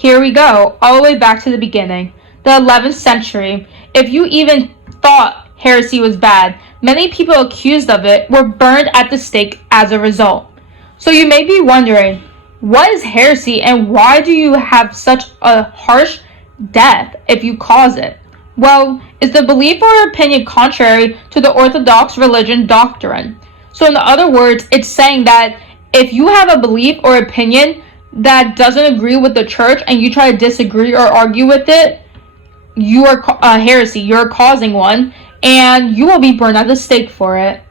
Here we go, all the way back to the beginning. The 11th century. If you even thought heresy was bad, many people accused of it were burned at the stake as a result. So you may be wondering, what is heresy and why do you have such a harsh death if you cause it? Well, is the belief or opinion contrary to the Orthodox religion doctrine? So in other words, it's saying that if you have a belief or opinion that doesn't agree with the church and you try to disagree or argue with it, you are a heresy, you're causing one, and you will be burned at the stake for it.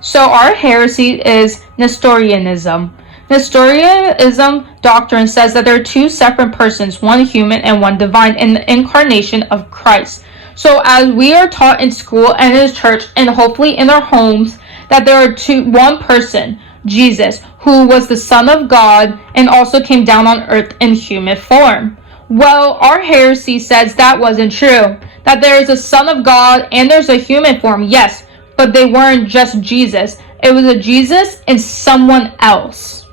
So our heresy is Nestorianism. Nestorianism doctrine says that there are two separate persons, one human and one divine, in the incarnation of Christ. So as we are taught in school and in church and hopefully in our homes, that there are one person, Jesus, who was the Son of God and also came down on earth in human form. Well, our heresy says that wasn't true. That there is a Son of God and there's a human form, yes, but they weren't just Jesus. It was a Jesus and someone else.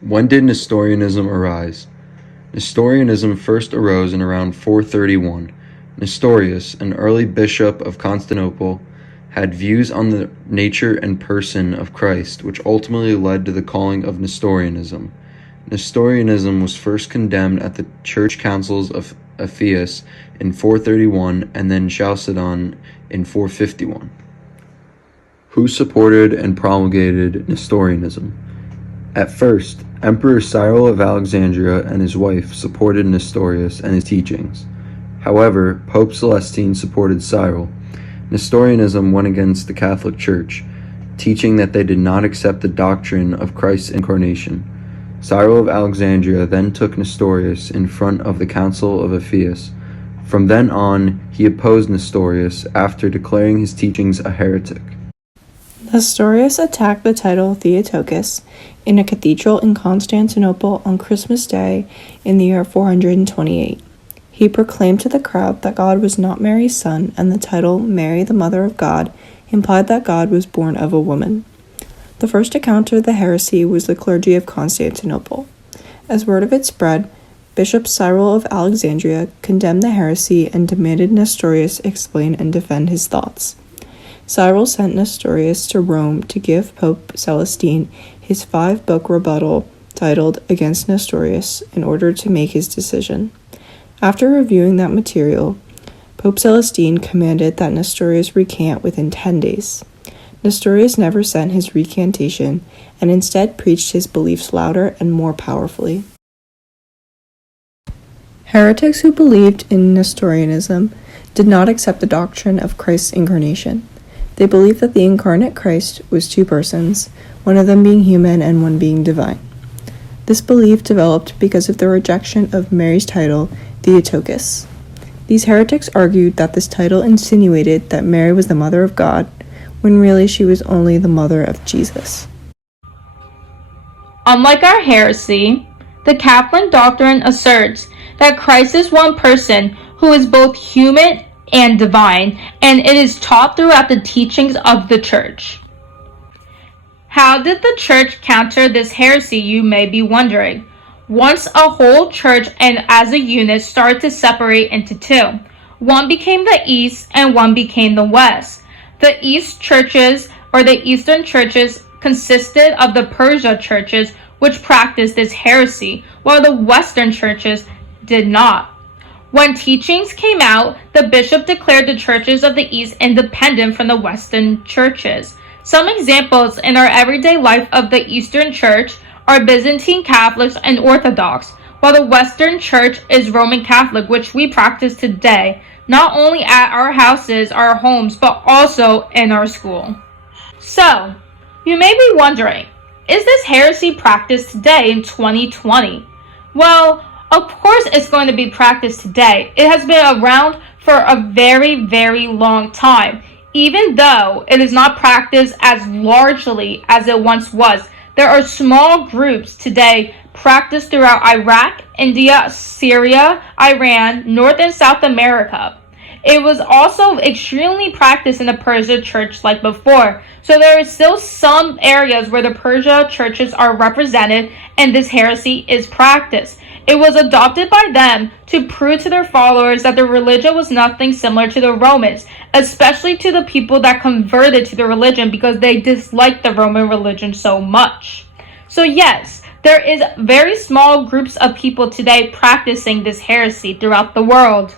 When did Nestorianism arise? Nestorianism first arose in around 431. Nestorius, an early bishop of Constantinople, had views on the nature and person of Christ, which ultimately led to the calling of Nestorianism. Nestorianism was first condemned at the church councils of Ephesus in 431 and then Chalcedon in 451. Who supported and promulgated Nestorianism? At first, Emperor Cyril of Alexandria and his wife supported Nestorius and his teachings. However, Pope Celestine supported Cyril. Nestorianism went against the Catholic Church, teaching that they did not accept the doctrine of Christ's incarnation. Cyril of Alexandria then took Nestorius in front of the Council of Ephesus. From then on, he opposed Nestorius after declaring his teachings a heretic. Nestorius attacked the title Theotokos in a cathedral in Constantinople on Christmas Day in the year 428. He proclaimed to the crowd that God was not Mary's son, and the title Mary, the Mother of God, implied that God was born of a woman. The first to counter the heresy was the clergy of Constantinople. As word of it spread, Bishop Cyril of Alexandria condemned the heresy and demanded Nestorius explain and defend his thoughts. Cyril sent Nestorius to Rome to give Pope Celestine his 5-book rebuttal titled Against Nestorius in order to make his decision. After reviewing that material, Pope Celestine commanded that Nestorius recant within 10 days. Nestorius never sent his recantation and instead preached his beliefs louder and more powerfully. Heretics who believed in Nestorianism did not accept the doctrine of Christ's incarnation. They believed that the incarnate Christ was two persons, one of them being human and one being divine. This belief developed because of the rejection of Mary's title, Theotokos. These heretics argued that this title insinuated that Mary was the mother of God, when really she was only the mother of Jesus. Unlike our heresy, the Catholic doctrine asserts that Christ is one person who is both human and divine, and it is taught throughout the teachings of the Church. How did the Church counter this heresy, you may be wondering? Once a whole church and as a unit started to separate into two. One became the East and one became the West. The East churches, or the Eastern churches, consisted of the Persia churches, which practiced this heresy, while the Western churches did not. When teachings came out, the bishop declared the churches of the East independent from the Western churches. Some examples in our everyday life of the Eastern Church are Byzantine Catholics and Orthodox, while the Western Church is Roman Catholic, which we practice today, not only at our houses, our homes, but also in our school. So, you may be wondering, is this heresy practiced today in 2020? Well, of course it's going to be practiced today. It has been around for a very, very long time, even though it is not practiced as largely as it once was. There are small groups today practiced throughout Iraq, India, Syria, Iran, North and South America. It was also extremely practiced in the Persia church like before. So there are still some areas where the Persia churches are represented and this heresy is practiced. It was adopted by them to prove to their followers that their religion was nothing similar to the Romans, especially to the people that converted to the religion because they disliked the Roman religion so much. So yes, there is very small groups of people today practicing this heresy throughout the world.